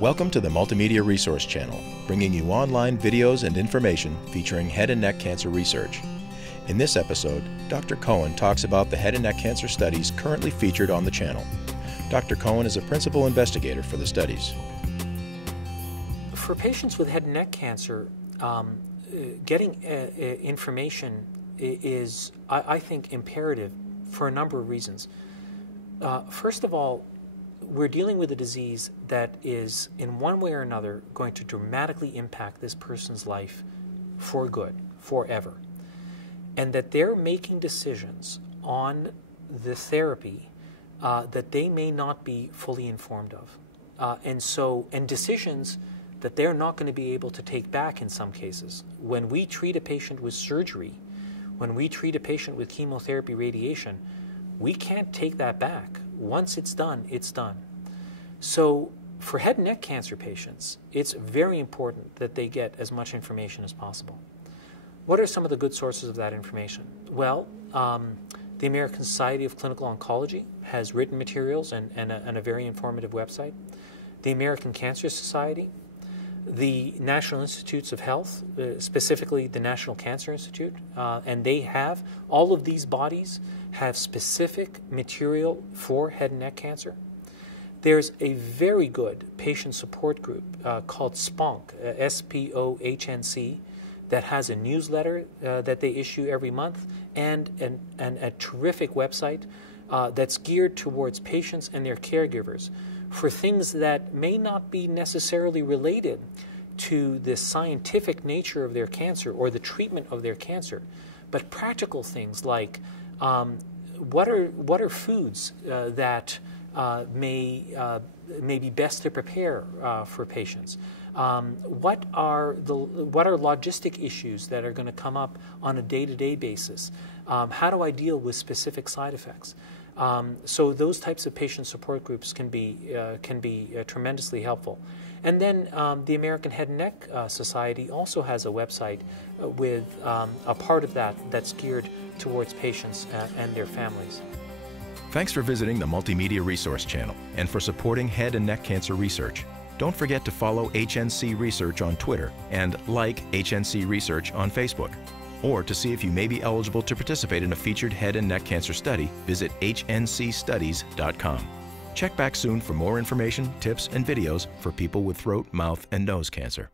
Welcome to the Multimedia Resource Channel, bringing you online videos and information featuring head and neck cancer research. In this episode, Dr. Cohen talks about the head and neck cancer studies currently featured on the channel. Dr. Cohen is a principal investigator for the studies. For patients with head and neck cancer, getting information is, I think, imperative for a number of reasons. First of all, we're dealing with a disease that is, in one way or another, going to dramatically impact this person's life for good, forever. And that they're making decisions on the therapy that they may not be fully informed of. And decisions that they're not going to be able to take back in some cases. When we treat a patient with surgery, when we treat a patient with chemotherapy, radiation, we can't take that back. Once it's done, it's done. So for head and neck cancer patients, it's very important that they get as much information as possible. What are some of the good sources of that information? Well, the American Society of Clinical Oncology has written materials and a very informative website. The American Cancer Society, the National Institutes of Health, specifically the National Cancer Institute, and they have, all of these bodies have specific material for head and neck cancer. There's a very good patient support group called SPONC, S-P-O-H-N-C, that has a newsletter that they issue every month and a terrific website that's geared towards patients and their caregivers for things that may not be necessarily related to the scientific nature of their cancer or the treatment of their cancer, but practical things like what are foods that may be best to prepare for patients. What are logistic issues that are going to come up on a day-to-day basis? How do I deal with specific side effects? So those types of patient support groups can be tremendously helpful. And then the American Head and Neck Society also has a website with a part of that that's geared towards patients and their families. Thanks for visiting the Multimedia Resource Channel and for supporting head and neck cancer research. Don't forget to follow HNC Research on Twitter and like HNC Research on Facebook. Or to see if you may be eligible to participate in a featured head and neck cancer study, visit hncstudies.com. Check back soon for more information, tips, and videos for people with throat, mouth, and nose cancer.